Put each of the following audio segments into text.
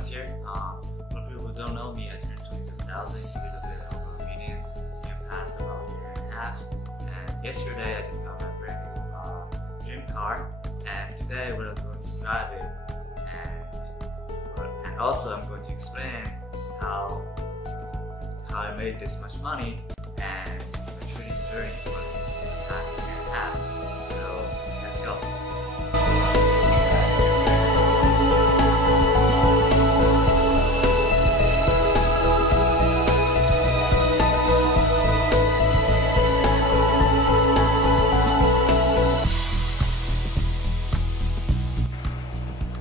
Ducks here. For people who don't know me, I turned 27,000 years of over a million in the past about a year and a half. And yesterday I just got my brand new dream car, and today we're going to drive it. And also I'm going to explain how I made this much money and the trading journey for the past year and a half. So let's go.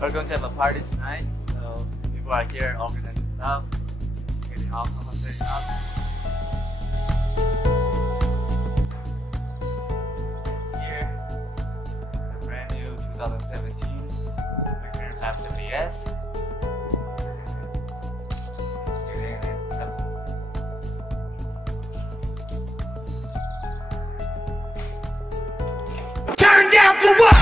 We're going to have a party tonight, so people are here organizing stuff, getting alcohol setting up. Here is the brand new 2017 Mclaren 570S. Turn down for what?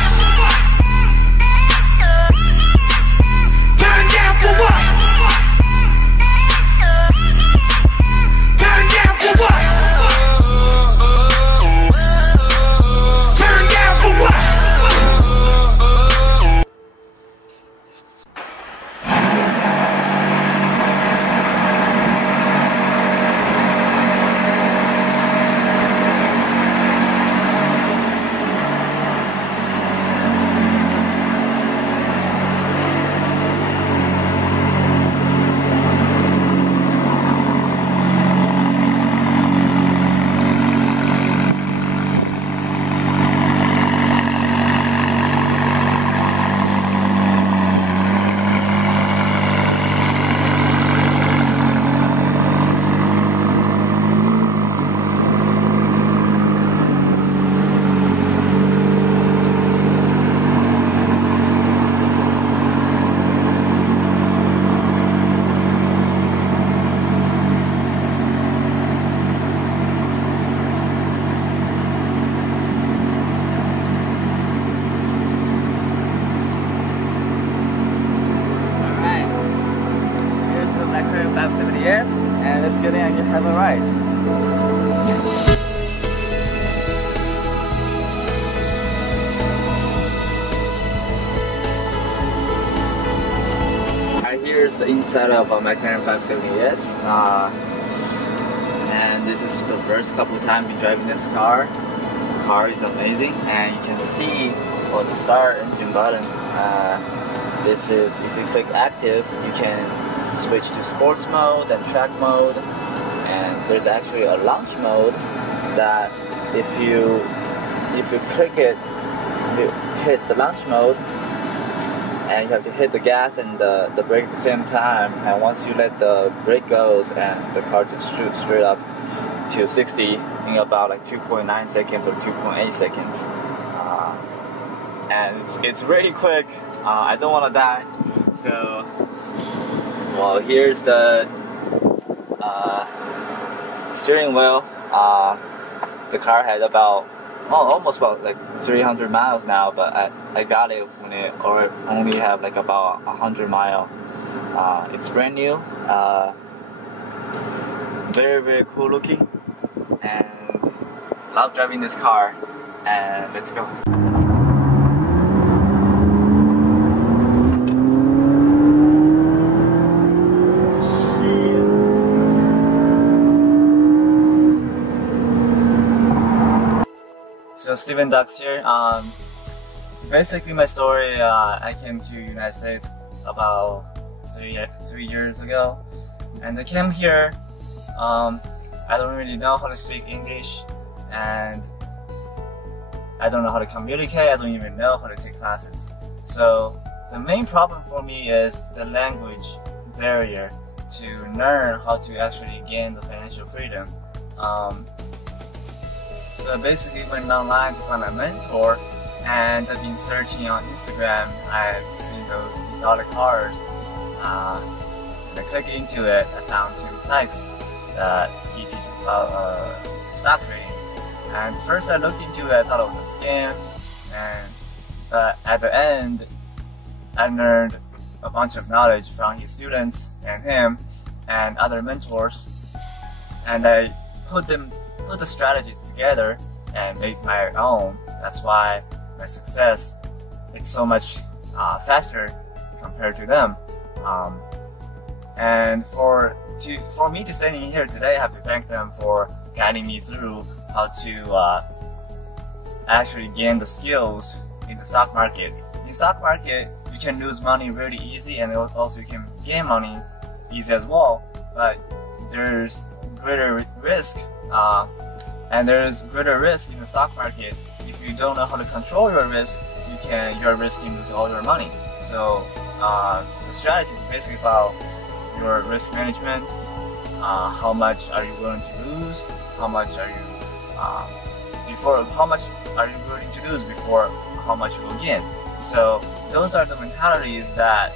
Mclaren 570S, and let's get in and have a ride. Right, here's the inside of a Mclaren 570S, and this is the first couple times I'm driving this car. The car is amazing, and you can see for the start engine button. This is, if you click active, you can switch to sports mode and track mode, and there's actually a launch mode that if you click it, you hit the launch mode and you have to hit the gas and the brake at the same time, and once you let the brake goes and the car just shoots straight up to 60 in about like 2.9 seconds or 2.8 seconds, and it's really quick. I don't want to die, so well, here's the steering wheel. The car had about, almost about like 300 miles now, but I got it when it only have like about 100 miles. It's brand new, very, very cool looking, and love driving this car, and let's go. So Steven Ducks here. Basically my story, I came to the United States about three years ago, and I came here, I don't really know how to speak English, and I don't know how to communicate, I don't even know how to take classes. So the main problem for me is the language barrier to learn how to actually gain the financial freedom. So I basically went online to find a mentor, and I've been searching on Instagram. I've seen these other cars, and I clicked into it. I found two sites that he teaches about stock trading. And first I looked into it, I thought it was a scam, but at the end I learned a bunch of knowledge from his students and him and other mentors, and I put the strategies together and make my own. That's why my success is so much faster compared to them. And for me to stand in here today, I have to thank them for guiding me through how to actually gain the skills in the stock market. In the stock market, you can lose money really easy, and also you can gain money easy as well. But there's greater risk, and there's greater risk in the stock market. If you don't know how to control your risk, you're risking losing all your money. So the strategy is basically about your risk management. How much are you willing to lose? How much are you willing to lose before how much you will gain? So those are the mentalities that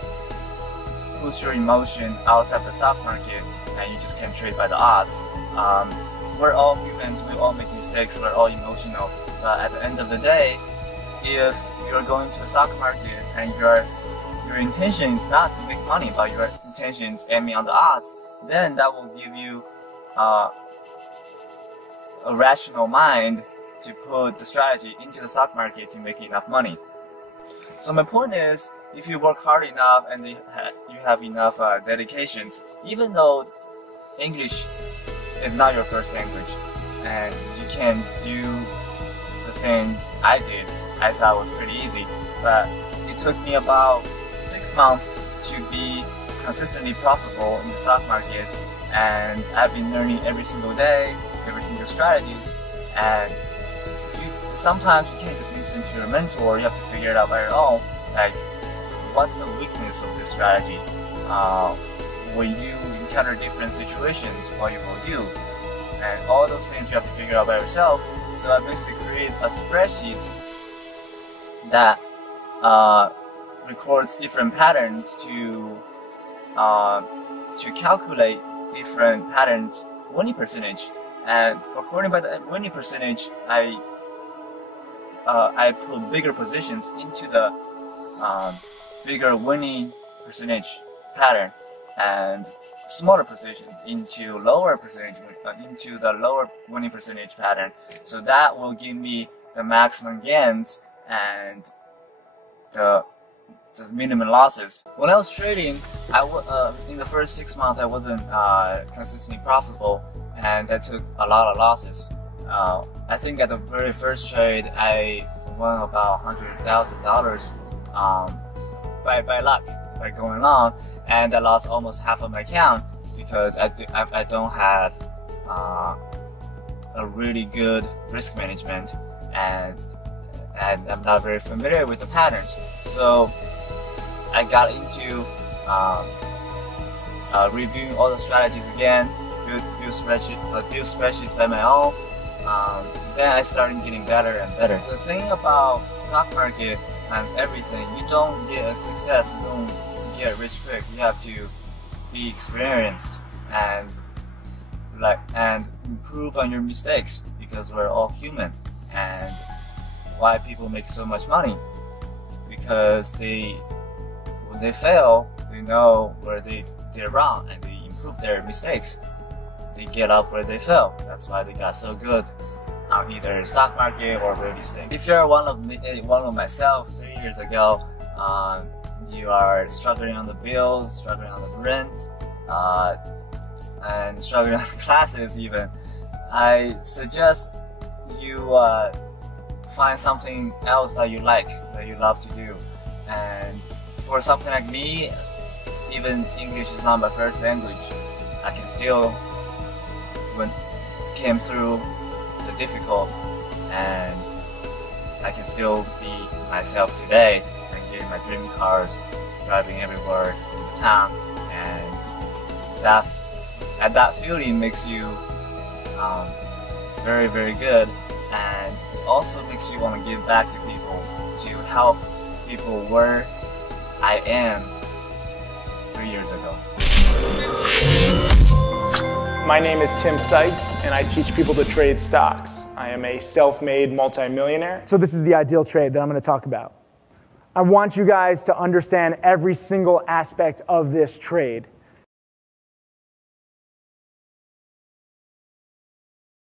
push your emotion outside the stock market, and you just can't trade by the odds. We're all humans, we all make mistakes, we're all emotional, but at the end of the day, if you're going to the stock market and your intention is not to make money, but your intention is aiming on the odds, then that will give you a rational mind to put the strategy into the stock market to make enough money. So my point is, if you work hard enough and you have enough dedications, even though English is not your first language and you can do the things I did, I thought was pretty easy, but it took me about 6 months to be consistently profitable in the stock market, and I've been learning every single day, every single strategies, and sometimes you can't just listen to your mentor, you have to figure it out by your own, like what's the weakness of this strategy? When you encounter different situations, what you will do, and all those things you have to figure out by yourself. So I basically created a spreadsheet that records different patterns to calculate different patterns winning percentage, and according by the winning percentage, I put bigger positions into the bigger winning percentage pattern, and smaller positions into lower percentage into the lower winning percentage pattern. So that will give me the maximum gains and the minimum losses. When I was trading, in the first 6 months I wasn't consistently profitable, and I took a lot of losses. I think at the very first trade I won about $100,000 by luck, by going long, and I lost almost half of my account because I don't have a really good risk management, and I'm not very familiar with the patterns. So I got into reviewing all the strategies again, build spreadsheets by my own. Then I started getting better and better. The thing about stock market and everything, you don't get a success, you don't get rich quick. You have to be experienced and improve on your mistakes, because we're all human. And why people make so much money? Because when they fail, they know where they're wrong and they improve their mistakes. They get up where they fell. That's why they got so good on either stock market or real estate. If you're one of myself 3 years ago, you are struggling on the bills, struggling on the rent, and struggling on classes even, I suggest you find something else that you like, that you love to do. And for something like me, even English is not my first language, I can still came through the difficult, and I can still be myself today and getting my dream cars, driving everywhere in the town, and that feeling makes you very, very good, and it also makes you want to give back to people, to help people where I am 3 years ago. My name is Tim Sykes, and I teach people to trade stocks. I am a self-made multimillionaire. So this is the ideal trade that I'm going to talk about. I want you guys to understand every single aspect of this trade.